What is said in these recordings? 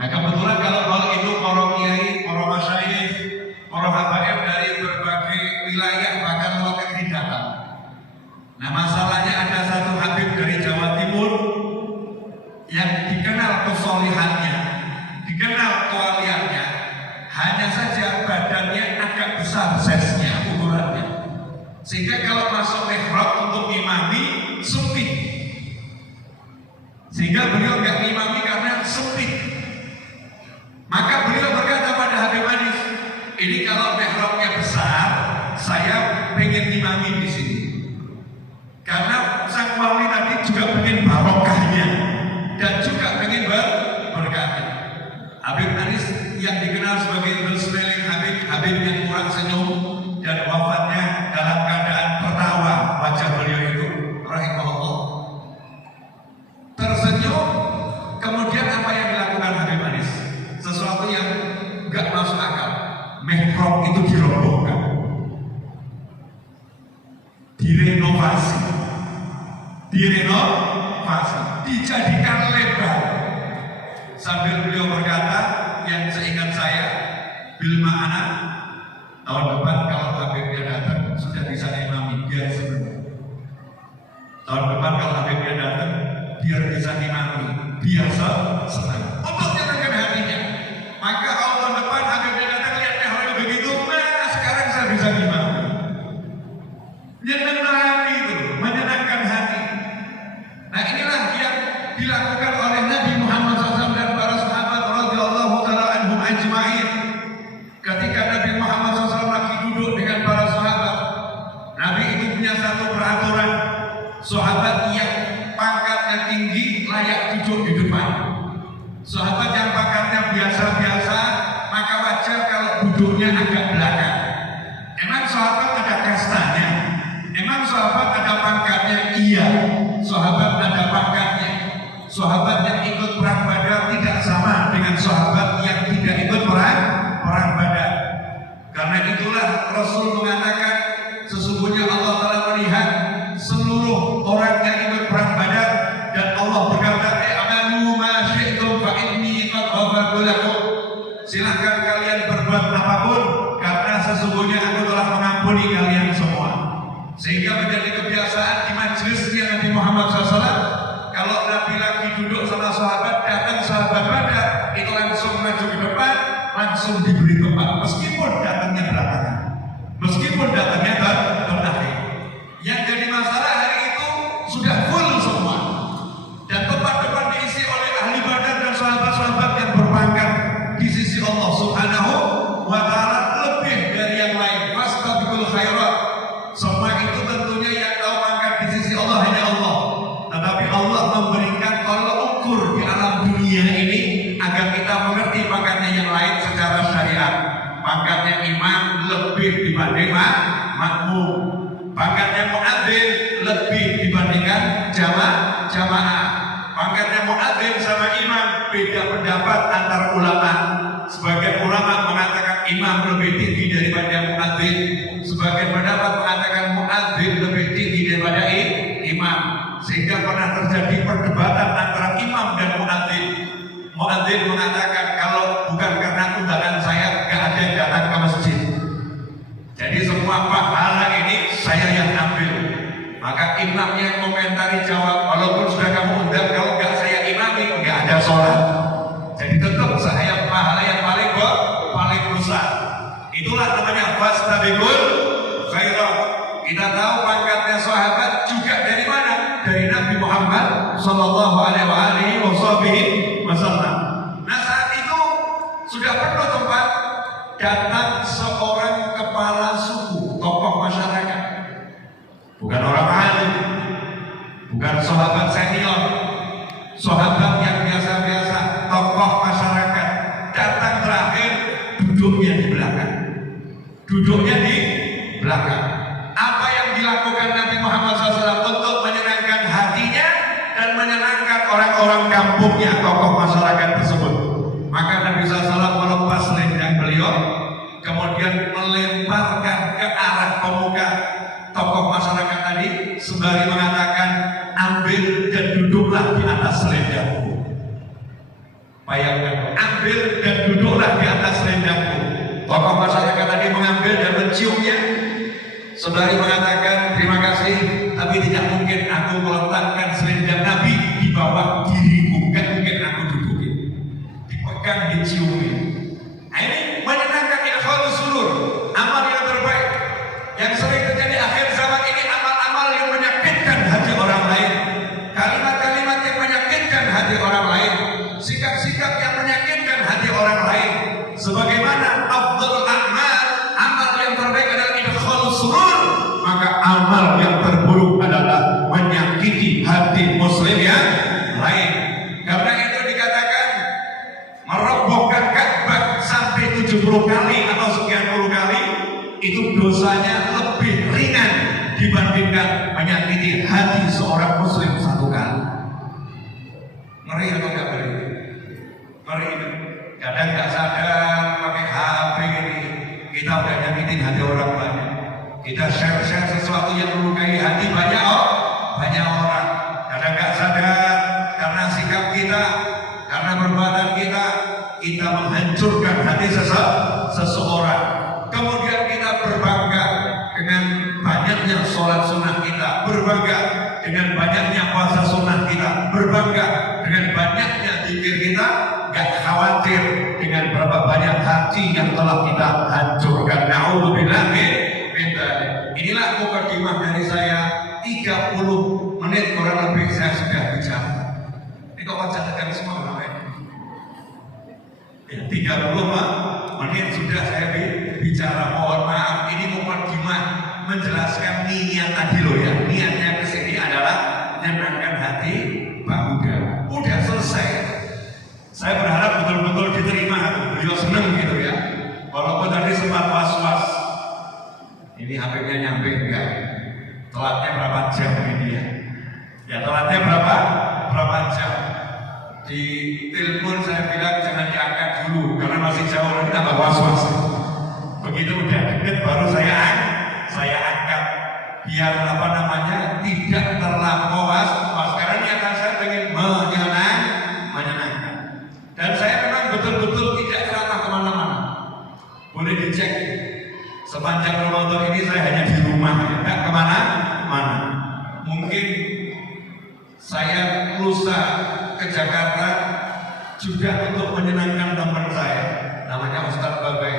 Nah kebetulan kalau itu para kiai, para masyayikh, para habaib dari berbagai wilayah bahkan luar negeri datang. Nah masalahnya ada satu habib dari Jawa Timur yang dikenal kesolihannya, dikenal kewaliannya, hanya saja badannya agak besar size-nya, ukurannya, sehingga kalau masuk mihrab untuk imami sempit, sehingga beliau nggak imami karena sempit. Maka beliau berkata pada Habib Anis, ini kalau mihrabnya besar, saya pengen imami di sini. Karena sang wali tadi juga pengen barokahnya dan juga pengen berkahnya. Habib Anis yang dikenal sebagai Rusmeling Habib, Habib yang kurang senyum dan wafatnya dalam keadaan tertawa wajah beliau itu, rahimahullah. Tersenyum, kemudian apa yang dilakukan Habib Anis? Sesuatu yang gak masuk akal. Mihrab itu dirobohkan, direnovasi, dijadikan lebar. Sambil beliau berkata, yang seingat saya, bil ma'ana, tahun depan kalau Habibnya datang sudah bisa imami, biar senang. Tahun depan kalau Habibnya datang, biar bisa imami, biasa senang. Untuk menyenangkan hatinya. Maka tahun depan Habibnya datang, lihatnya hal begitu, nah sekarang saya bisa imami. Menyenangkan hati itu, menyenangkan hati. Nah inilah yang dilakukan oleh Nabi Muhammad SAW dan para sahabat radhiyallahu ta'ala anhum ajma'in. Ketika Nabi Muhammad SAW lagi duduk dengan para sahabat, Nabi itu punya satu peraturan, sahabat yang pangkatnya tinggi layak duduk di depan. Sahabat yang pangkatnya biasa-biasa, maka wajar kalau duduknya agak belakang. Emang sahabat ada kastanya? Emang sahabat ada pangkatnya? Iya, sahabat ada pangkatnya. Sahabat yang ikut perang Badar tidak sama dengan sahabat yang tidak ikut perang Badar. Karena itulah Rasul mengatakan, sesungguhnya Allah telah melihat seluruh orang yang ikut perang Badar, dan Allah berkata, "I'malu ma syi'tum fa inni qad ghafartu lakum." Silahkan kalian berbuat apapun, karena sesungguhnya aku telah mengampuni kalian semua. Sehingga menjadi kebiasaan di majelisnya Nabi Muhammad SAW, kalau Nabi lagi duduk sama sahabat, datang sahabat Badar, itu langsung maju ke depan, langsung diberi tempat, meskipun datangnya belakangan, meskipun datangnya terakhir. Yang jadi masalah hari itu sudah full semua, dan tempat-tempat diisi oleh ahli Badar dan sahabat-sahabat yang berpangkat di sisi Allah Subhanahu wa Ta'ala lebih dari yang lain. Fastabiqul khairat. Semua itu tentunya yang tahu pangkat di sisi Allah hanya Allah. Tetapi Allah memberikan tolak ukur di alam dunia ini agar kita mengerti pangkatnya yang lain secara syariat. Pangkatnya imam lebih dibanding makmum. Pangkatnya muadzin lebih dibandingkan jamaah. Pangkatnya muadzin sama imam beda pendapat antar ulama. Sebagian ulama mengatakan imam lebih tinggi daripada muadzin. Sebagian pendapat mengatakan muadzin lebih tinggi daripada imam. Sehingga pernah terjadi perdebatan antara imam dan muadzin. Muadzin mengatakan, kalau bukan karena undangan saya, gak ada yang datang ke masjid. Jadi semua pahala ini saya yang ambil. Maka imamnya komentari jawab, walaupun sudah kamu undang, kalau gak saya imami, gak ada sholat. Jadi tetap saya pahala yang paling besar. Itulah namanya fastabiqul khairat. Kita tahu pangkatnya sahabat juga dari mana? Dari Nabi Muhammad sallallahu alaihi wasallam. Nah saat itu sudah penuh tempat, datang seorang kepala suku, tokoh masyarakat. Bukan orang alim, bukan sahabat senior, sahabat yang biasa-biasa, tokoh masyarakat. Datang terakhir, duduknya di belakang. Duduknya di belakang. Apa yang dilakukan Nabi Muhammad SAW untuk menyenangkan hatinya dan menyenangkan orang-orang kampungnya, tokoh masyarakat tersebut? Maka Nabi SAW melepas selendang beliau, kemudian melemparkan ke arah pemuka tokoh masyarakat tadi, sembari mengatakan, ambil dan duduklah di atas selendangku. Bayangkan, ambil dan duduklah di atas selendangku. Tokoh masyarakat tadi mengambil dan menciumnya. Saudari mengatakan terima kasih, tapi tidak mungkin aku meletakkan selendang Nabi di bawah diriku, kan mungkin aku dudukin. Dipegang, diciumin. Nah, ini menyenangkan ikhwanus sulur, amal yang terbaik. Yang sering terjadi akhir zaman ini amal-amal yang menyakitkan hati orang lain, kalimat-kalimat yang menyakitkan hati orang lain, sikap-sikap yang menyakitkan hati orang lain. Sebagaimana afdhalul a'mal, amal yang terbaik adalah idkhalus surur, maka amal yang terburuk adalah menyakiti hati muslim yang lain. Karena itu dikatakan merobohkan Ka'bah sampai 70 kali atau sekian puluh kali itu dosanya lebih ringan dibandingkan menyakiti hati seorang muslim satu kali. Ngeri atau enggak ngeri? Ngeri. Kadang nggak sadar pakai HP ini kita udah nyakitin hati orang banyak. Kita share sesuatu yang melukai hati banyak orang. Kadang nggak sadar karena sikap kita, karena perbuatan kita menghancurkan hati seseorang. Kemudian kita berbangga dengan banyaknya sholat sunnah kita, berbangga dengan banyaknya puasa sunnah kita, berbangga dengan banyaknya zikir kita, gak khawatir dengan berapa banyak hati yang telah kita hancurkan. Na'udzubillah min dzalik. Inilah mukadimah dari saya, 30 menit kurang lebih saya sudah bicara. Ini kok wajah tegang semua namanya? Ya, 30 menit sudah saya bicara. Mohon maaf, ini mukadimah menjelaskan niat tadi loh ya. Niatnya kesini adalah menyenangkan hati Pak Huda. Udah selesai. Saya berharap betul-betul diterima, beliau senang gitu ya. Walaupun tadi sempat was-was. Ini HP-nya nyampe enggak? Telatnya berapa jam ini dia? Ya telatnya berapa jam? Di telepon saya bilang jangan diangkat dulu karena masih jauh, nanti tambah was-was. Begitu udah deket baru saya angkat biar tidak terlampau was-was. Karena niatan saya pengen menyenangkan. Dan saya memang betul-betul tidak ceramah kemana-mana. Boleh dicek. Sepanjang Ramadan ini saya hanya di rumah, tidak kemana-mana. Mungkin saya lusa ke Jakarta juga untuk menyenangkan teman saya, namanya Ustadz Babai.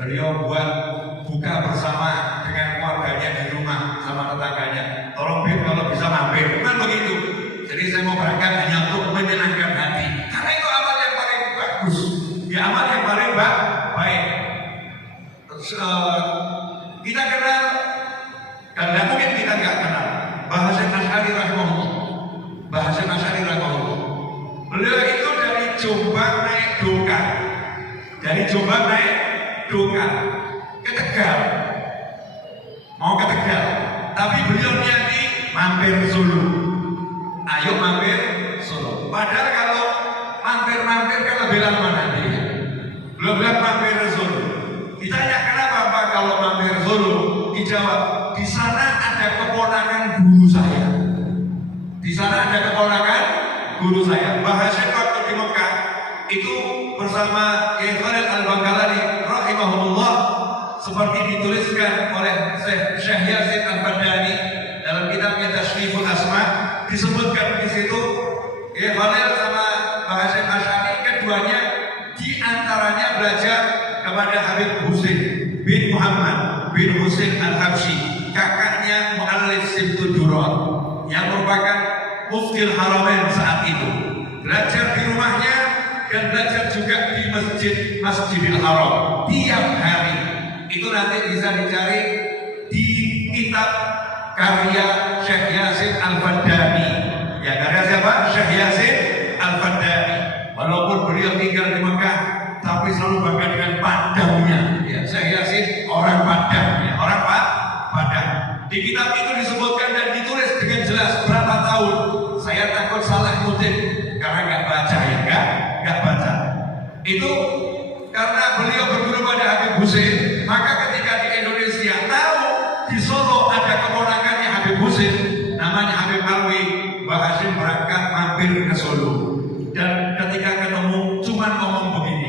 Beliau buat buka bersama dengan keluarganya di rumah sama tetangganya. Tolong Bib kalau bisa mampir, bukan begitu. Jadi saya mau berangkat hanya untuk menyenangkan hati. Karena itu amal yang paling bagus, ya amal yang paling baik. Kita kenal, karena mungkin kita nggak kenal Bahasyim Asy'ari rahimahullah. Bahasyim Asy'ari rahimahullah. Beliau itu dari Jombang naik Dokar, ke Tegal, mau ke Tegal, tapi beliau niati mampir Solo. Ayo mampir Solo. Padahal kalau mampir kan lebih lama nanti. Belum bilang mampir Solo. Ditanya kenapa Pak kalau mampir Solo? Dijawab, di sana ada keponakan guru saya. Bahasyim waktu di Mekah itu bersama Kiai Khalid Al-Bangkalani rahimahullah, seperti dituliskan oleh Syekh Yasin Al-Fadani dalam kitabnya Tashriful Asma, disebutkan di situ Kiai Khalid sama Bahasyim Asy'ari keduanya di antaranya belajar kepada Habib Husain bin Muhammad bin Husain Al-Habsyi, kakaknya Mu'allif Simtud Durar yang merupakan Muftil Haramain saat itu. Belajar di rumahnya dan belajar juga di Masjidil Haram tiap hari. Itu nanti bisa dicari di kitab karya Syekh Yasin Al-Fadani. Ya, karya siapa? Syekh Yasin Al-Fadani. Walaupun beliau tinggal di Mekah, tapi selalu bangga dengan Padangnya. Ya, Syekh Yasin orang Padang, ya, orang Padang. Di kitab itu disebutkan dan ditulis dengan jelas berapa tahun. Saya takut salah kutip karena nggak baca ya, nggak baca. Itu karena beliau berguru pada Habib Husain, maka ketika di Indonesia tahu di Solo ada keponakannya Habib Husain, namanya Habib Alwi, Bahasyim berangkat mampir ke Solo. Dan ketika ketemu cuma ngomong begini,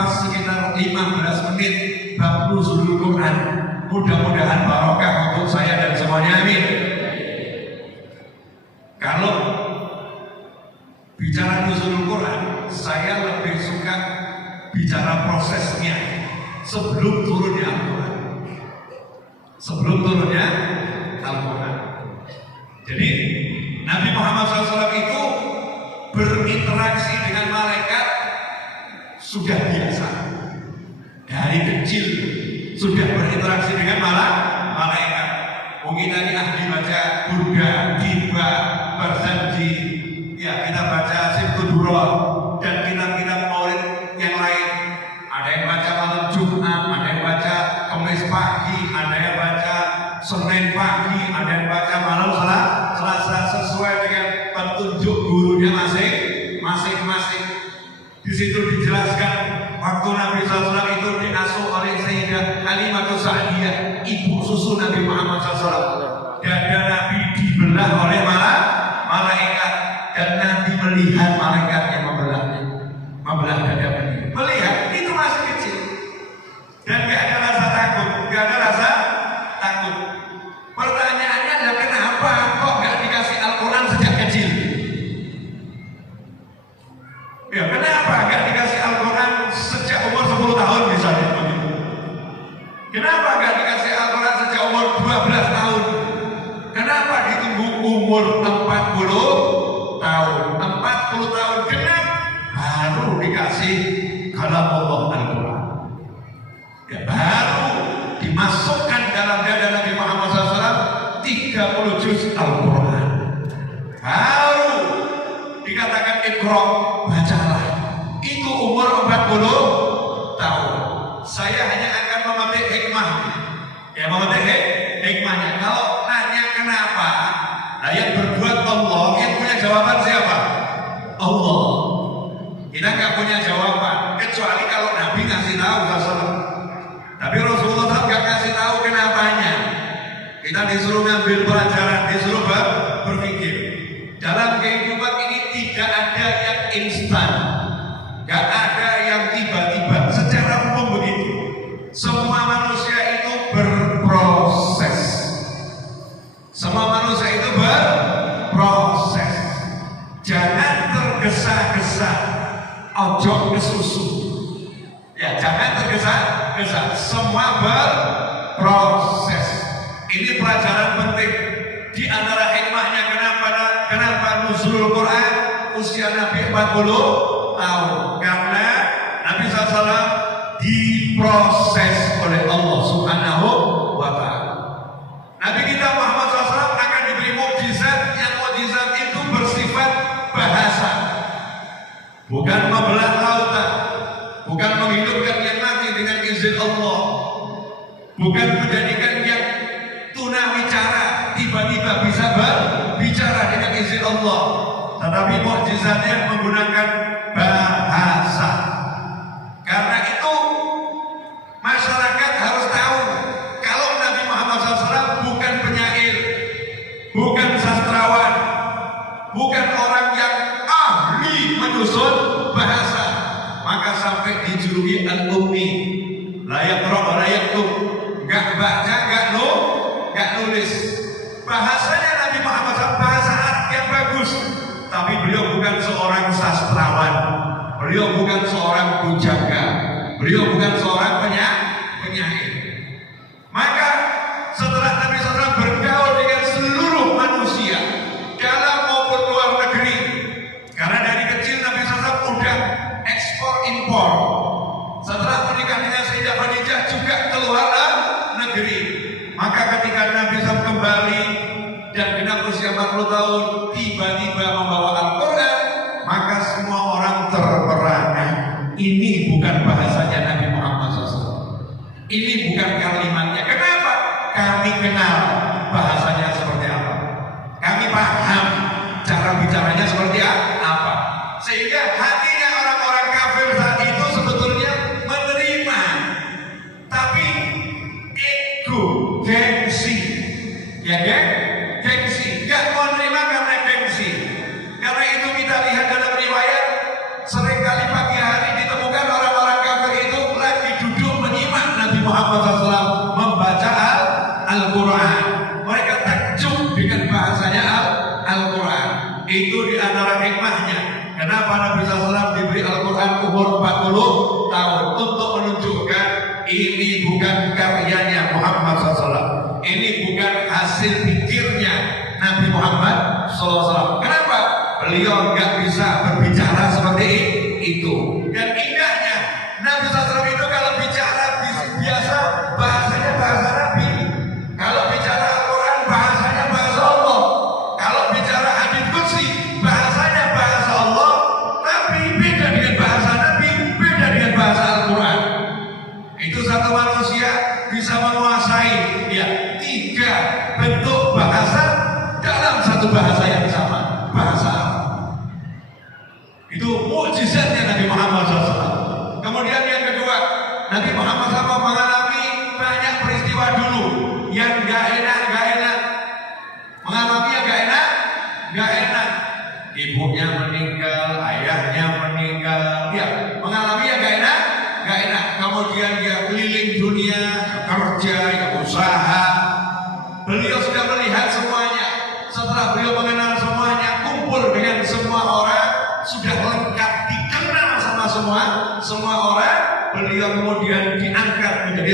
nafas sekitar 15 menit bab nuzulul Quran. Mudah-mudahan barokah untuk saya dan semuanya, amin. Kalau bicara nuzulul Quran, saya lebih suka bicara prosesnya sebelum turunnya Al-Quran. Sebelum turunnya Al-Quran. Jadi Nabi Muhammad SAW itu berinteraksi dengan malaikat sudah biasa. Dari kecil sudah berinteraksi dengan malaikat. Mungkin tadi ahli baca Burda, Tiba, Barzanji, ya kita baca Sibtudurah dan kitab-kitab maulid yang lain. Ada yang baca malam Jumat, ada yang baca Kamis pagi, ada yang baca Senin pagi, ada yang baca malam Selasa, sesuai dengan petunjuk gurunya masing-masing. Di situ dijelaskan waktu Nabi SAW itu diasuh oleh Sayyidah Halimatus Sa'diyah, ibu susu Nabi Muhammad SAW. Dada Nabi dibelah oleh malaikat dan Nabi melihat malaikat yang membelah dada beliau. Melihat itu masih kecil dan gak ada rasa takut. Pertanyaannya adalah kenapa kok gak dikasih Al-Quran sejak kecil? Ya kenapa gak dikasih Al-Quran sejak umur 10 tahun misalnya? Kenapa gak dikasih Al-Quran sejak umur 12 tahun? Kenapa ditunggu umur 40 tahun? 40 tahun genap baru dikasih kalamullah Al-Quran. Ya baru dimasukkan dalam dada Nabi Muhammad SAW 30 juz Al-Quran. Baru dikatakan Iqra, bacalah. Itu umur 40 tahun. Saya hanya akan memetik hikmahnya. Ya memetik hikmahnya. Kalau nanya kenapa, nah yang berbuat Allah, yang punya jawaban siapa? Allah. Kita nggak punya jawaban, kecuali kalau Nabi ngasih tahu Rasulullah. Tapi Rasulullah nggak kasih tahu kenapanya. Kita disuruh ngambil pelajaran, disuruh berpikir. Dalam kehidupan ini tidak ada yang instan, nggak ada yang tiba-tiba. Secara umum begitu. Semua manusia itu berproses. Semua manusia itu berproses. Jangan tergesa-gesa, ojo kesusu. Ya, jangan tergesa-gesa. Semua berproses. Ini pelajaran penting. Di antara hikmahnya kenapa nuzulul Quran usia Nabi 40 tahun? Karena Nabi SAW diproses oleh Allah Subhanahu wa Ta'ala. Nabi kita Muhammad SAW akan diberi mukjizat, yang mukjizat itu bersifat bahasa, bukan membelah lautan, bukan menghidupkan yang mati dengan izin Allah, bukan menjadikan yang tunawicara tiba-tiba bisa berbicara dengan izin Allah, tetapi mukjizatnya menggunakan bahasa. Karena itu masyarakat harus tahu kalau Nabi Muhammad SAW bukan penyair, bukan sastrawan, bukan orang yang ahli menyusun bahasa, maka sampai dijuluki al-ummi, layak roh, layak tuh, nggak baca, nggak nulis. Bahasanya Nabi Muhammad SAW bahasa Arab yang bagus, tapi beliau bukan seorang sastrawan, beliau bukan seorang pujangga, beliau bukan seorang penyair. Maka setelah Nabi SAW bergaul dengan seluruh manusia, dalam maupun luar negeri, karena dari kecil Nabi SAW udah ekspor impor. Setelah menikah dengan Sayyidah Khadijah juga keluar negeri. Maka ketika Nabi SAW kembali dan genap usia 40 tahun, tiba-tiba membawa Al-Quran, maka semua orang terperangah. Ini bukan bahasanya Nabi Muhammad SAW. Ini bukan kalimatnya. Kenapa? Kami kenal bahasanya seperti apa. Kami paham cara bicaranya seperti apa. Sehingga hatinya orang-orang kafir saat itu sebetulnya menerima. Tapi ego, gengsi. Ya kan? Gengsi. Gak mau menerima karena gengsi. Karena itu kita lihat dalam riwayat, seringkali pagi hari ditemukan orang-orang kafir umur 40 tahun untuk menunjukkan ini bukan karyanya Muhammad SAW. Ini bukan hasil pikirnya Nabi Muhammad SAW. Kenapa? Beliau nggak bisa berbicara seperti itu. Dan indahnya Nabi SAW itu kalau bicara biasa bahasanya bahasa Nabi. Kalau bicara Al-Quran bahasanya bahasa Allah. Kalau bicara hadits qudsi bahasanya bahasa Allah. Tapi beda dengan bahasa Nabi, beda dengan bahasa Al-Quran. Itu satu manusia bisa menguasai ya 3 bentuk bahasa dalam satu bahasa yang sama, bahasa Arab. Itu mukjizatnya Nabi Muhammad SAW. Kemudian yang kedua, Nabi Muhammad SAW mengalami banyak peristiwa dulu yang gak enak. Mengalami yang gak enak. Ibunya meninggal, ayahnya meninggal, ya mengalami yang gak enak. Kemudian dia keliling dunia, kerja, usaha. Beliau sudah melihat semuanya. Setelah beliau mengenal semuanya, kumpul dengan semua orang, sudah lengkap dikenal sama semua orang. Beliau kemudian diangkat menjadi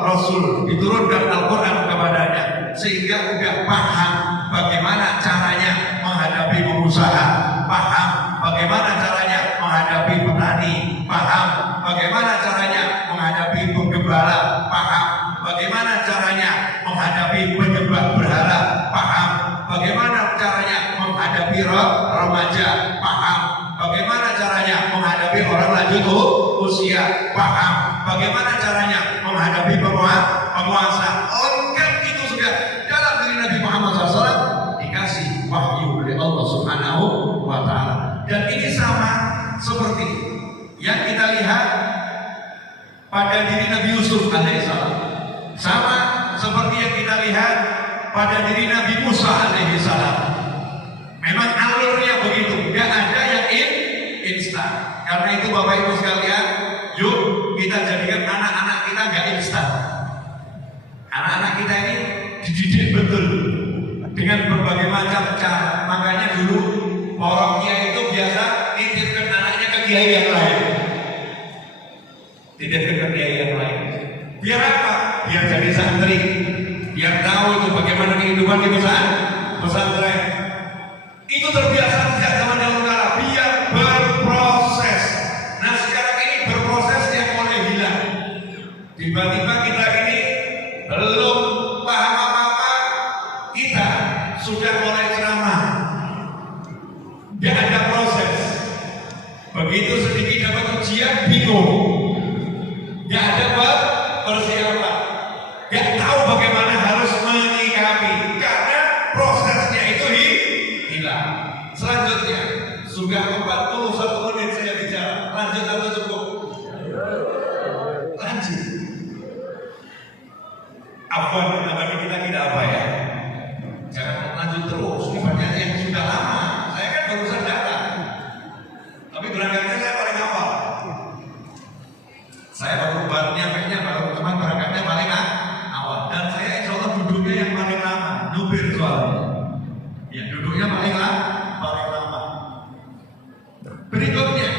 Rasul, diturunkan Al-Quran kepadanya, sehingga sudah paham bagaimana caranya menghadapi pengusaha, paham bagaimana caranya menghadapi petani, paham bagaimana caranya menghadapi penggembala, paham bagaimana caranya menghadapi penyembah berhala, paham bagaimana caranya menghadapi remaja, paham bagaimana caranya menghadapi orang lanjut usia, paham bagaimana caranya menghadapi penguasa. Lengkap itu sudah dalam diri Nabi Muhammad SAW, dikasih wahyu oleh Allah Subhanahu wa Ta'ala. Dan ini sama seperti yang kita lihat pada diri Nabi Yusuf alaihissalam, sama seperti yang kita lihat pada diri Nabi Musa alaihissalam. Memang alurnya begitu, tidak ada yang instan. Karena itu Bapak Ibu sekalian, yuk kita jadikan anak-anak kita nggak instan. Anak-anak kita ini dididik betul dengan berbagai macam cara. Makanya dulu orang kiai itu biasa titipkan anaknya ke kiai yang lain. Titipkan ke kiai yang lain. Biar apa? Biar jadi santri. Biar tahu itu bagaimana kehidupan di pesantren. Itu terbiasa sejak zaman dahulu kala. Biar berproses. Nah sekarang ini berprosesnya mulai hilang. Tiba-tiba kita ini belum paham apa-apa, kita sudah mulai ceramah. Tidak ada proses. Begitu sedikit dapat ujian, bingung. Tidak ada persiapan. Tidak tahu bagaimana harus menyikapi karena prosesnya itu hilang. Selanjutnya, sudah 41 menit saya bicara. Lanjut atau cukup? Lanjut. Apa namanya kita tidak apa ya? Jangan lanjut terus. Ini banyak yang sudah lama. Saya kan barusan datang. Tapi berangkatnya saya paling awal. Saya baru nyampainya baru teman berangkatnya paling awal. Dan saya insya Allah duduknya yang paling lama. Nubir soalnya. Ya duduknya paling lama. Berikutnya,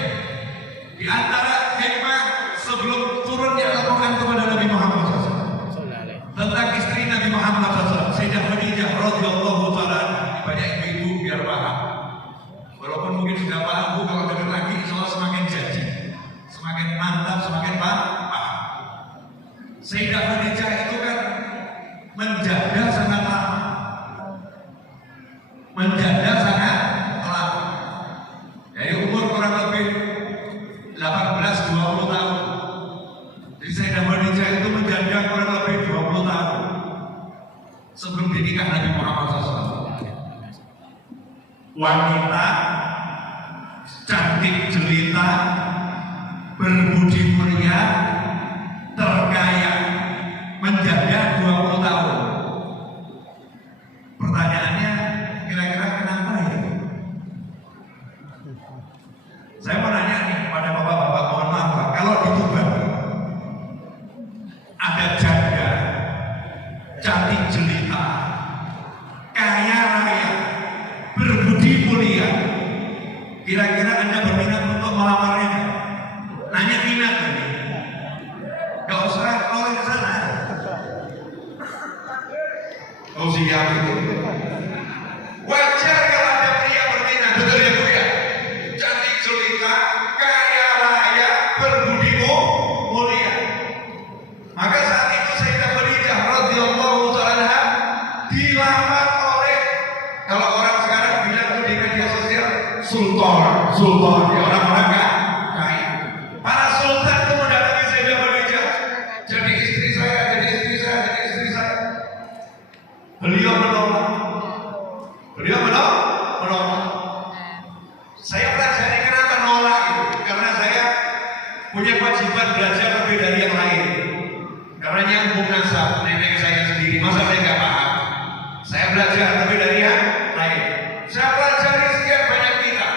di antara hikmah sebelum turunnya Al-Quran kepada Nabi Muhammad SAW tentang istri Nabi Muhammad SAW, Sayyidah Khadijah radhiyallahu ta'ala. Banyak ibu-ibu biar paham. Walaupun mungkin sudah paham, Bu, kalau dengar lagi insya Allah semakin jadi, semakin mantap, semakin paham. Sayyidah Khadijah itu kan menjanda sangat lama. Menjanda sangat lama. Dari umur kurang lebih 18-20 tahun. Jadi Sayyidah Khadijah itu menjanda kurang lebih 20 tahun sebelum dinikah Nabi Muhammad SAW. Wanita cantik jelita, berbudi mulia, terkaya, menjanda 20 tahun. Pertanyaannya, kira-kira kenapa ya? Saya mau nanya nih kepada bapak-bapak, mohon maaf Pak, kalau di Tuban ada janda cantik jelita, kaya raya, berbudi mulia, kira-kira Anda berminat untuk melamarnya? siap itu. Wajar kalau ada pria berminat, betul ya Bu ya? Cantik jelita, kaya raya, berbudi mulia. Maka saat itu Sayyidah Khadijah radhiyallahu ta'ala dilamar oleh, kalau orang sekarang bilang tuh di media sosial, sultan ya, orang-orang kaya. Para sultan itu mendatangi Sayyidah Khadijah, jadi istri saya. Beliau menolak. Saya pelajari kenapa nolak itu, karena saya punya kewajiban belajar lebih dari yang lain. Karena nyambung nasab nenek saya sendiri, masa saya nggak paham? Saya belajar lebih dari yang lain. Saya pelajari sekian banyak kitab.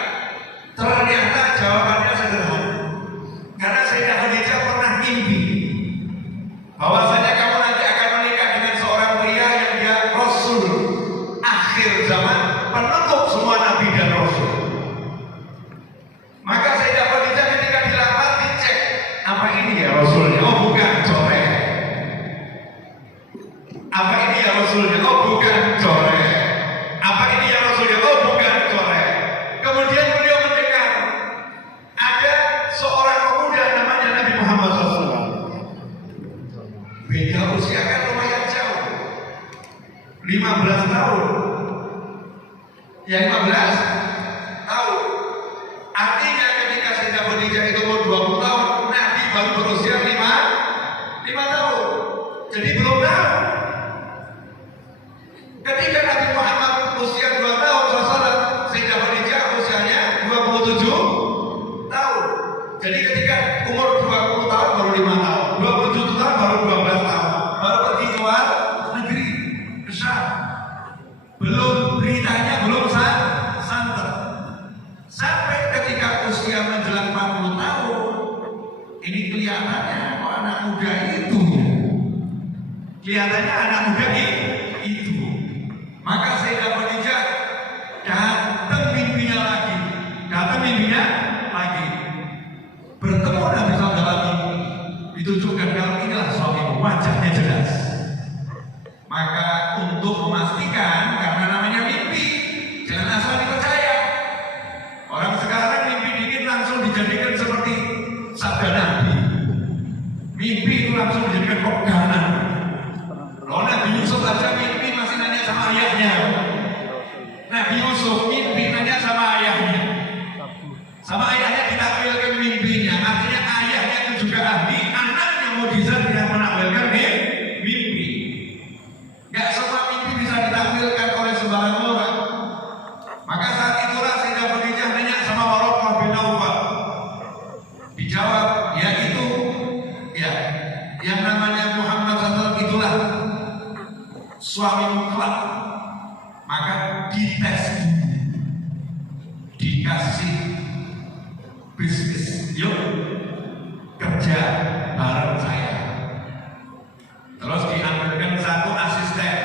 Ternyata jawabannya sederhana. Karena Sayyidah Khadijah pernah mimpi bahwasanya kamu nanti akan menikah dengan seorang pria yang dia Rasul akhir zaman, penutup semua nabi dan Rasul. Maka Sayyidah Khadijah ketika dilamar dicek, apa ini ya Rasulnya? Oh bukan, coret. Apa ini ya Rasulnya? Oh bukan, coret. Apa ini ya Rasulnya? Oh bukan, coret. Kemudian beliau mendengar ada seorang pemuda namanya Nabi Muhammad SAW. Beda usia kan lumayan jauh, 15 tahun. Ya 15 tahun. Artinya ketika Sayyidah Khadijah itu umur 20 tahun, Nabi baru berusia 5 tahun. Jadi belum tahu. Ketika Nabi Muhammad usia 2 tahun, Sayyidah Khadijah usianya 27 tahun. Jadi ketika umur 20 tahun baru 5 tahun, 27 tahun baru 12 tahun, baru pergi keluar negeri ke Syam. Belum beritanya belum santer. Sampai ketika usia menjelang 40 tahun, ini kelihatannya kok anak muda itu ya. Kelihatannya anak muda itu. Maka Sayyidah Khadijah datang mimpinya lagi. Bertemu Nabi SAW, ditunjukkan kalau inilah suamimu, wajahnya jelas. Maka untuk memastikan, karena namanya mimpi, jangan asal dipercaya. Orang sekarang mimpi dikit langsung dijadikan seperti sabda Nabi. Mimpi itu langsung dijadikan pegangan. Kalau Nabi Yusuf aja mimpi masih nanya sama ayahnya. Nabi Yusuf mimpi nanya sama ayahnya. Sama ayahnya ditakwilkan mimpinya. Artinya ayahnya itu juga ahli, anaknya mukjizat yang menakwilkan mimpi. Gak semua mimpi bisa ditakwilkan oleh sembarang orang. Maka saat itulah Sayyidah Khadijah nanya sama Waraqah bin Nawfal. Dijawab, ya itu, ya, yang namanya Muhammad SAW itulah suamimu kelak. Maka dites, dikasih bisnis, yuk kerja bareng saya. Terus diambilkan satu asisten,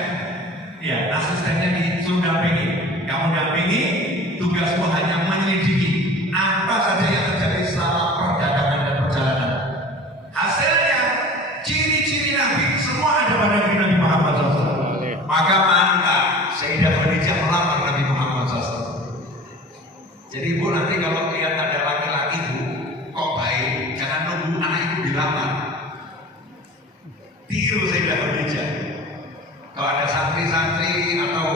ya asistennya disuruh dampingi. Kamu dampingi, tugasmu hanya menyelidiki apa saja yang terjadi selama perdagangan dan perjalanan. Hasilnya, ciri-ciri Nabi semua ada pada diri Nabi Muhammad SAW. Maka mantap, Sayyidah Khadijah melamar Nabi Muhammad SAW. Jadi Bu, nanti kalau lihat ada laki-laki Bu, kok baik, jangan nunggu anak itu dilamar. Tiru Sayyidah Khadijah. Kalau ada santri-santri atau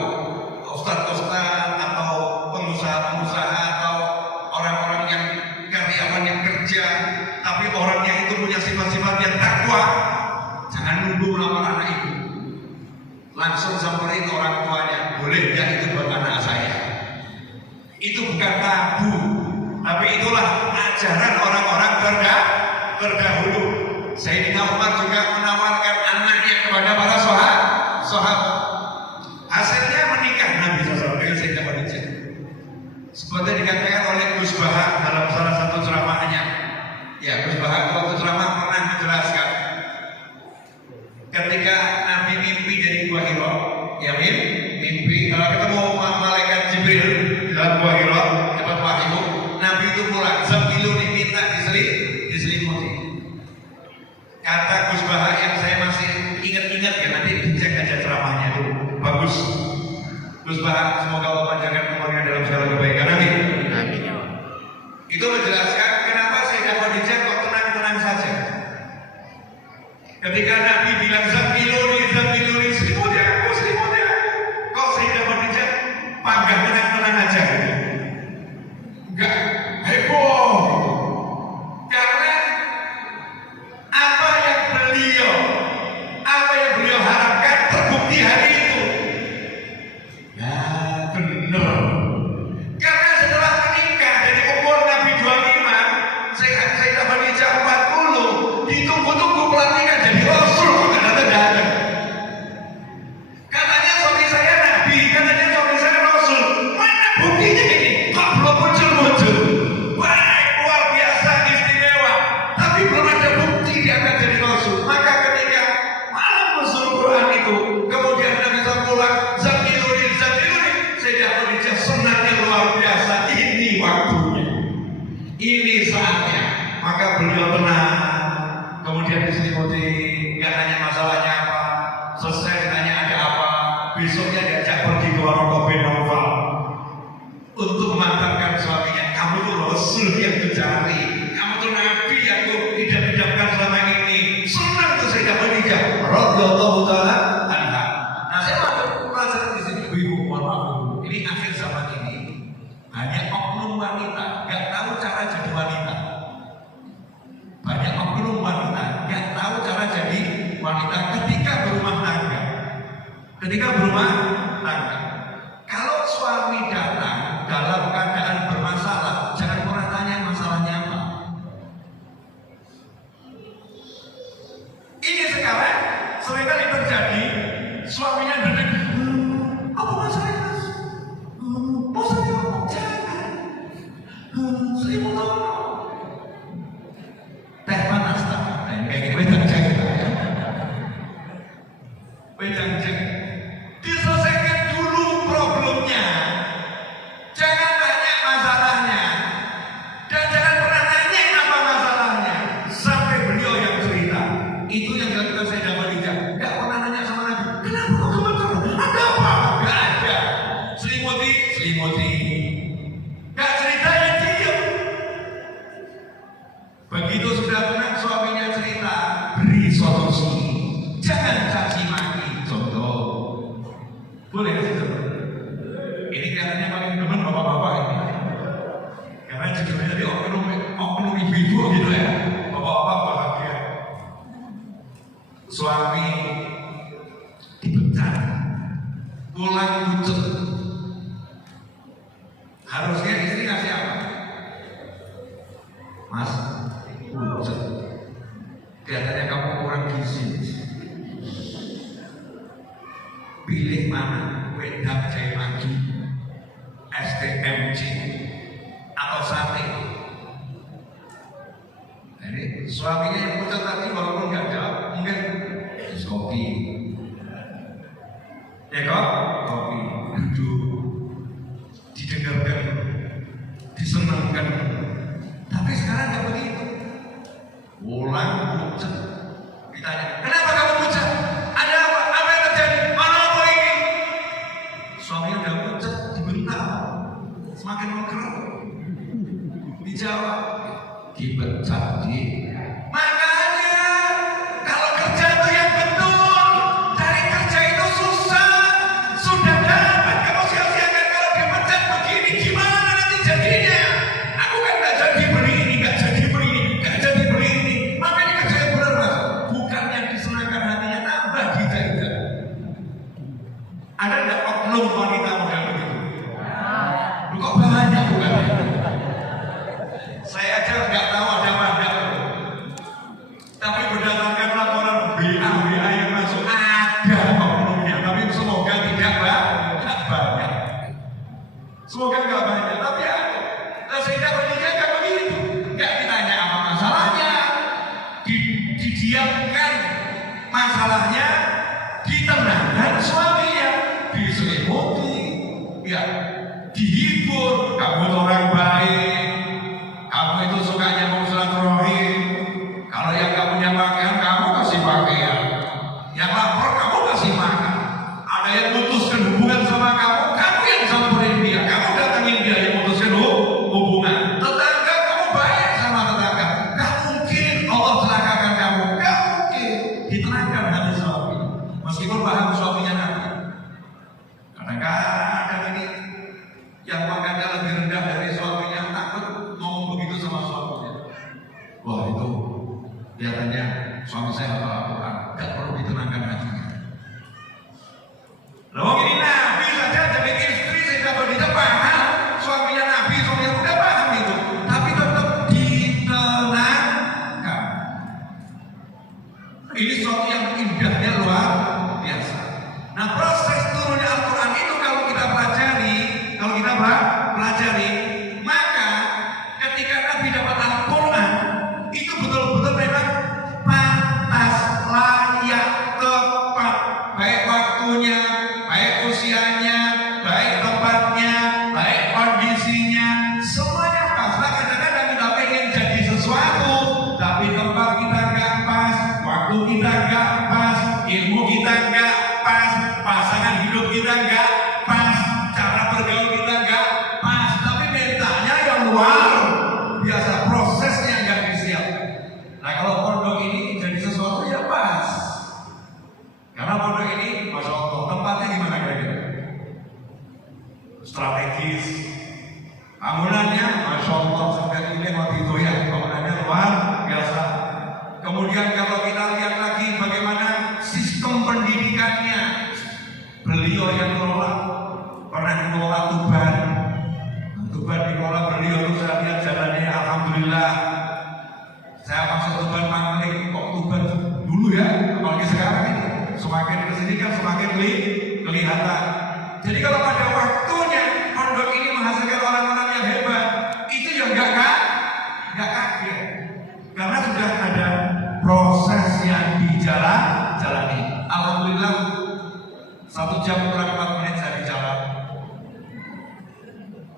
ustadz-ustadz atau pengusaha-pengusaha atau orang-orang yang karyawan yang kerja, tapi orangnya itu punya sifat-sifat yang takwa, jangan nunggu melamar anak itu. Langsung samperin orang tuanya, boleh nggak itu buat anak saya? Itu bukan tabu, tapi itulah ajaran orang-orang terdahulu. Sayyidina Umar juga menawarkan anaknya kepada para sahabat. Hasilnya menikah Nabi SAW dengan Sayyidah Khadijah. Seperti dikatakan oleh Gus Baha dalam salah satu ceramahnya. Ya, Gus Baha waktu ceramah pernah menjelaskan ketika Nabi mimpi dari Gua Hira, ya mimpi kalau ketemu malaikat Jibril di dalam Gua Hira, dapat wahyu, Nabi itu pulang, sepilu diminta diselimuti. Kata Gus Baha yang saya masih ingat-ingat ya, nanti dicek aja ceramahnya dulu, bagus Gus Bahat, semoga Allah panjangkan umurnya dalam segala kebaikan. Amin. Amin. Itu menjelaskan kenapa Sayyidah Khadijah kok tenang-tenang saja. Ketika Nabi bilang zamiluni, selimutnya aku, kok Sayyidah Khadijah panggah tenang-tenang aja. Enggak heboh. Karena apa yang beliau harapkan terbukti hari itu. Ya benar. Karena setelah menikah dari umur Nabi 25, Sayyidah Khadijah 40, ditunggu-tunggu pelantikan jadi Rasul, ternyata datang. Katanya suami saya Nabi, katanya suami saya Rasul. Mana buktinya ini? Kok belum muncul? Baik, luar biasa, istimewa. Tapi belum ada bukti dia akan jadi Rasul. Maka ketika malam nuzul Quran itu, kemudian Nabi SAW pulang, zamiluni, Sayyidah Khadijah senangnya luar biasa. Ini waktunya, ini saatnya. Maka beliau tenang. Kemudian diselimuti, nggak nanya masalahnya apa, selesai ditanya ada apa, besoknya diajak pergi ke warung kopi Naufal untuk memantapkan suaminya. Kamu tuh Rasul yang dicari, kamu tuh Nabi yang tuh idam-idamkan selama ini. Senang tuh Sayyidah Khadijah radhiyallahu taala anha. Nah, saya mau pelajaran di sini, ibu, mohon maaf, ini akhir zaman ini hanya oknum wanita nggak tahu cara jadi wanita. Banyak oknum wanita nggak tahu cara jadi wanita ketika berumah tangga. Kalau suami datang dalam keadaan bermasalah, jangan pernah tanya masalahnya apa. Ini sekarang seringkali terjadi, suaminya duduk, apa masalahnya mas? Mau saya ngomong jangan, selimut tolong. Teh panas tak? Kayak gini wedang cek. Diselesaikan dulu problemnya. Jangan tanya masalahnya. Dan jangan pernah nanya apa masalahnya. Sampai beliau yang cerita. Itu yang dilakukan Sayyidah Khadijah. Gak pernah nanya sama Nabi, kenapa kok gemeter? Ada apa? Gak ada. Selimuti. Gak ceritanya diam. Begitu sudah tenang, suaminya cerita, beri solusi. Jangan caci maki. Contoh, boleh nggak sih contoh? Ini kelihatannya paling demen bapak-bapak ini. Karena judulnya dari oknum ibu-ibu gitu ya. Bapak-bapak bahagia. Suami dipecat, pulang pucet. Harusnya istri ngasih apa? Mas, pucet. Kelihatannya kamu kurang gizi. Pilih mana? Wedang Jai Magi, STMJ, atau sate. Jadi suaminya yang pucat tadi walaupun nggak jawab, mungkin kopi. Ya kok? Kopi. Duduk, didengarkan, disenangkan. Tapi sekarang nggak begitu. Pulang pucat, ditanya, kenapa kamu pucat? Ada apa? Apa yang terjadi? Mana apa ini? Suaminya udah pucat, dibentak, semakin mengkerut. Dijawab, dipecat di. Makanya kalau kerja itu yang betul, cari kerja itu susah. Sudah dapat kamu sia-siakan kalau dipecat begini, gimana nanti jadinya? Aku kan nggak jadi beli ini, nggak jadi beli ini, nggak jadi beli ini. Makanya kerja yang benar mas, bukan yang disenangkan hatinya, tambah gita-gita. Ada nggak oknum wanita model begitu? Kok banyak bukan? Saya aja nggak tahu ada mana. Tapi berdasarkan laporan WA yang masuk ada oknumnya. Tapi semoga tidak banyak. Semoga nggak banyak. Tapi ada. Nah, Sayyidah Khadijah nggak begitu. Nggak ditanya apa masalahnya, didiamkan masalahnya, ditenangkan suaminya, diselimuti, ya, dihibur. Kamu orang baik. Kamu itu sukanya mau silaturahim. Kalau yang gak punya pakaian, kamu kasih pakaian. Yang lapar, kamu kasih makan. Ada yang putuskan hubungan sama kamu meskipun paham suaminya Nabi. Kadang-kadang ini yang makannya lebih rendah dari suaminya takut ngomong begitu sama suaminya. Wah itu kelihatannya suami saya apa-apaan, gak perlu ditenangkan hatinya. Loh ini Nabi saja jadi istri sehingga begitu paham suaminya Nabi, suaminya udah paham itu, tapi tetap ditenangkan. Ini sesuatu yang indahnya luar biasa. Nah proses turunnya Al-Quran itu kalau kita pelajari, maka ketika Nabi dapat Al-Quran itu betul-betul memang pantas, layak, tepat, baik waktunya, baik usianya, baik tempatnya, baik kondisinya, semuanya pas. Nah, kadang-kadang kita pengen jadi sesuatu, tapi tempat kita nggak pas, waktu kita nggak pas, ilmu kita nggak pas, pasangan hidup kita nggak pas, cara bergaul kita nggak pas, tapi mintanya yang luar biasa, prosesnya nggak disiap. Nah kalau pondok ini jadi sesuatu ya pas, karena pondok ini masya Allah tempatnya gimana kira-kira? Strategis, bangunannya masya Allah sampai ini waktu itu ya bangunannya luar biasa. Kemudian kalau kita lihat lagi bagaimana sistem pendidikannya, beliau yang kelola, pernah mengelola Tuban dikelola beliau, terus saya lihat jalannya alhamdulillah. Saya masuk Tuban Mangling, kok Tuban dulu ya, apalagi sekarang ini semakin kesini kan semakin kelihatan. Jadi kalau pada waktunya pondok ini menghasilkan orang-orang yang hebat, itu yang nggak kaget, karena sudah ada proses yang dijalani. Alhamdulillah 1 jam kurang 4 menit saya di jalan.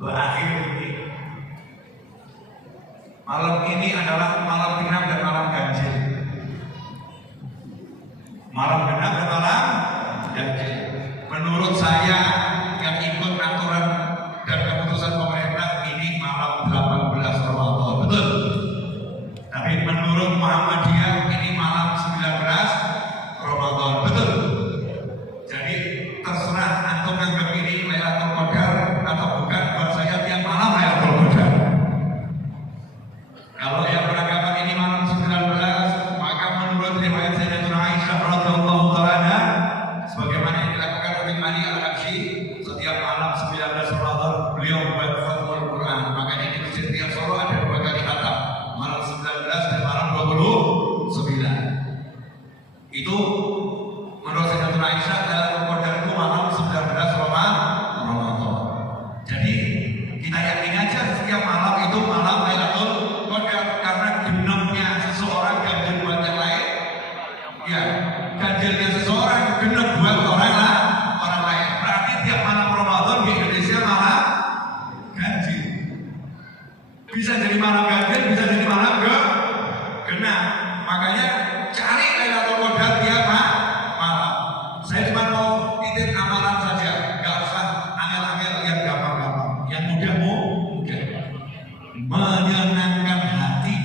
Berakhir ini. Malam ini adalah malam genap dan malam ganjil. Malam genap dan malam ganjil. Menurut saya yang ikut aturan dan keputusan pemerintah ini malam 18 Ramadan, betul. Tapi menurut Muhammadiyah ini malam 19 Ramadan, betul. Jadi terserah antum anggap ini Lailatul Qadar atau bukan, buat saya tiap malam Lailatul Qadar. Kalau yang beranggapan ini malam 19, maka menurut riwayat Sayyidatuna Aisyah radhiyallahu taala sebagaimana yang dilakukan oleh Ali Al-Habsyi, setiap malam 19 Ramadan beliau membuat khatmul Quran. Makanya di Masjid Riyadh Solo ada 2 kali khatam, malam 19 dan malam 29. Itu menurut Sayyidatuna Aisyah Lailatul Qadar itu malam 19 Ramadan. Jadi kita yakin aja setiap malam itu malam Lailatul Qadar, karena genapnya seseorang ganjil buat yang lain. Ya, ganjilnya seseorang genap buat orang lain. Berarti tiap malam Ramadan di Indonesia malam ganjil. Bisa jadi malam ganjil, bisa jadi malam genap. Makanya cari Lailatul Qadar tiap malam. Saya cuma mau titip amalan saja, nggak usah angel-angel yang gampang-gampang, yang mudah. Menyenangkan hati.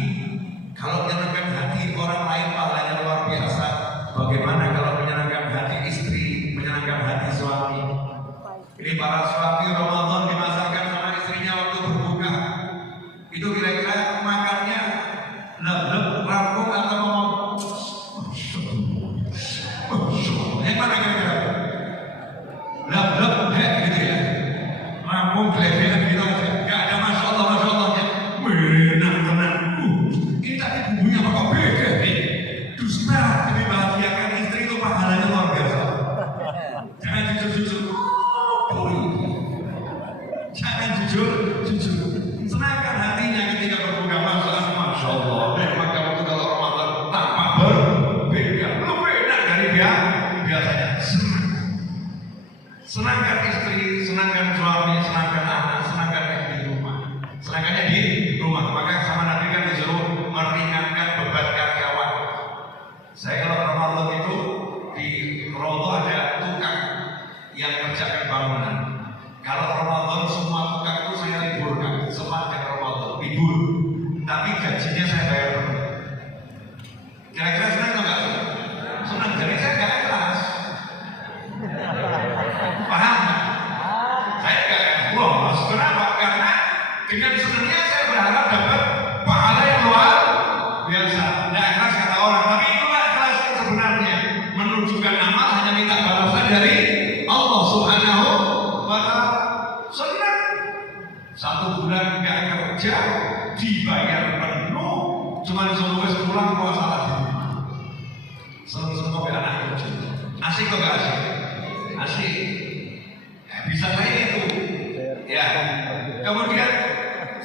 Kalau menyenangkan hati orang lain pahalanya luar biasa. Bagaimana kalau menyenangkan hati istri, menyenangkan hati suami? Ini para suami Ramadan dimasakan sama istrinya waktu berbuka. Itu kira-kira makannya leb-leb, rampung atau ngomong yang mana kira-kira? Leb-leb, gitu ya. Rampung, gelegean gitu aja. Gak ada masya Allah-nya. Menang-menang. Ini tadi bumbunya apa kok beda nih? Dusta demi bahagiakan istri itu pahalanya luar biasa. Jangan jujur-jujur. Jangan jujur. Senangkan hatinya ketika berbuka puasa. Masya Allah. Memang kamu tuh kalau Ramadan tanpa berbeda. Lu beda dari dia biasanya. Senangkan istri, senangkan suami, senangkan anak, senangkan yang di rumah. Senangkannya di rumah. Maka sama Nabi kan disuruh meringankan beban karyawan. Saya kalau Ramadan itu di Rodo ada tukang yang kerjakan bangunan. Kalau Ramadan semua tukang itu saya liburkan, sepanjang Ramadan libur. Tapi gajinya saya bayar penuh. Kira-kira senang atau enggak? Senang. Jadi saya enggak ikhlas. Asik kok gak asik? Asik. Ya, bisa saya itu. Ya. Kemudian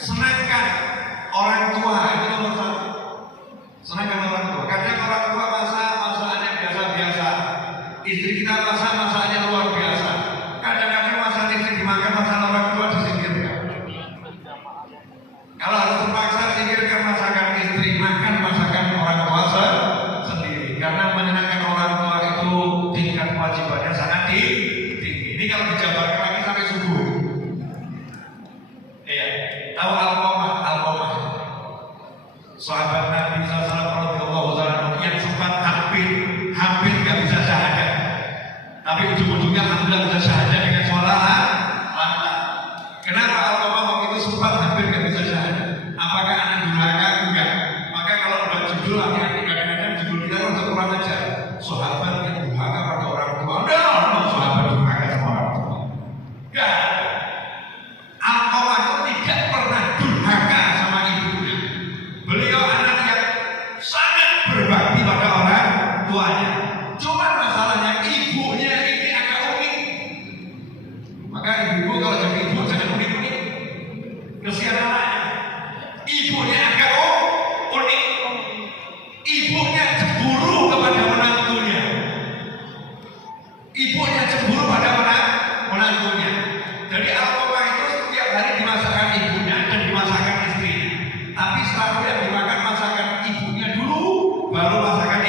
senangkan orang tua, itu nomor satu. Senangkan orang tua. Kadang orang tua masakannya biasa-biasa. Istri kita masakannya luar biasa. Kadang-kadang masakan istri dimakan, masakan orang tua disingkirkan. Kalau harus terpaksa singkirkan masakan istri, makan masakan orang tua sendiri. Karena menyenangkan orang tua itu tingkat kewajibannya sangat tinggi. Ini kalau dijabarkan lagi sampai subuh. Iya, tahu Alqamah, sahabat Nabi SAW yang sempat hampir nggak bisa syahadat, tapi ujung-ujungnya alhamdulillah bisa syahadat dengan suara lantang. Kenapa Alqamah waktu itu sempat hampir nggak bisa syahadat? Apakah anak durhaka? Enggak. Maka kalau buat judul hati-hati, kadang-kadang judul kita untuk kurang aja. Sahabat yang durhaka pada orang tua. No, sahabat durhaka sama orang tua. Enggak. Alqamah itu tidak pernah durhaka sama ibunya. Beliau anak yang sangat berbakti pada orang tuanya. Cuma masalahnya ibunya ini agak unik. Maka ibu kalau jadi ibu jangan unik-unik. Kesian anaknya. Ibunya agak unik. Ibunya cemburu kepada menantunya. Ibunya cemburu pada menantunya. Jadi Alqamah itu setiap hari dimasakan ibunya dan dimasakan istrinya. Tapi selalu yang dimakan masakan ibunya dulu, baru masakan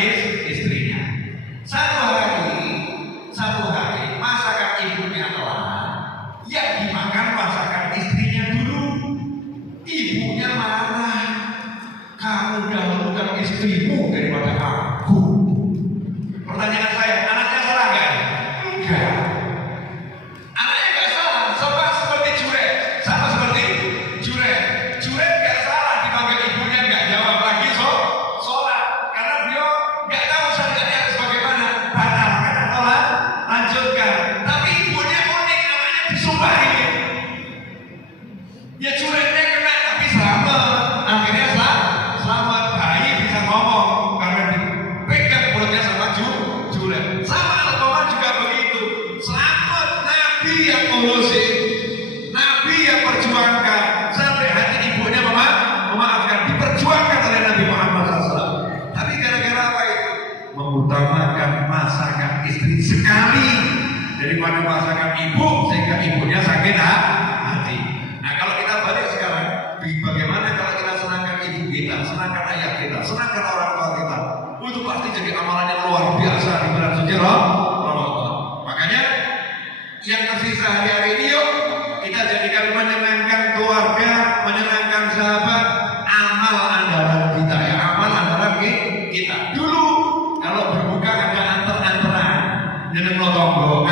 istrinya. Satu hari masakan ibunya telah, yang dimakan masakan istrinya dulu. Ibunya marah. Kamu dahulukan istrimu daripada aku. Pertanyaan saya, anaknya salah nggak? Enggak. Anaknya nggak salah, sama seperti Juret. Juret nggak salah dipanggil ibunya nggak jawab lagi sholat, karena beliau nggak tahu syariatnya harus bagaimana, batalkan atau lanjutkan. Tapi ibunya unik, namanya disumpahin. Ya Juretnya kena tapi selamat, akhirnya selamat. Bayi bisa ngomong karena dipegang mulutnya sama Juret. Sama Alqamah juga begitu. Selamat, Nabi yang ngurusin, Nabi yang perjuangkan, sampai hati ibunya memaafkan, diperjuangkan oleh Nabi Muhammad SAW. Tapi gara-gara apa itu? Mengutamakan masakan istri sekali daripada masakan ibu, sehingga ibunya sakit hati. Nah kalau kita balik sekarang, bagaimana kalau kita senangkan ibu kita, senangkan ayah kita, senangkan orang tua kita, itu pasti jadi amalan yang luar biasa di bulan suci Ramadan. Makanya yang tersisa hari-hari ini yuk kita jadikan menyenangkan keluarga, menyenangkan sahabat, amal andalan kita ya, amal andalan kita. Dulu kalau berbuka ada antar-antaran, jeneng lo tonggo,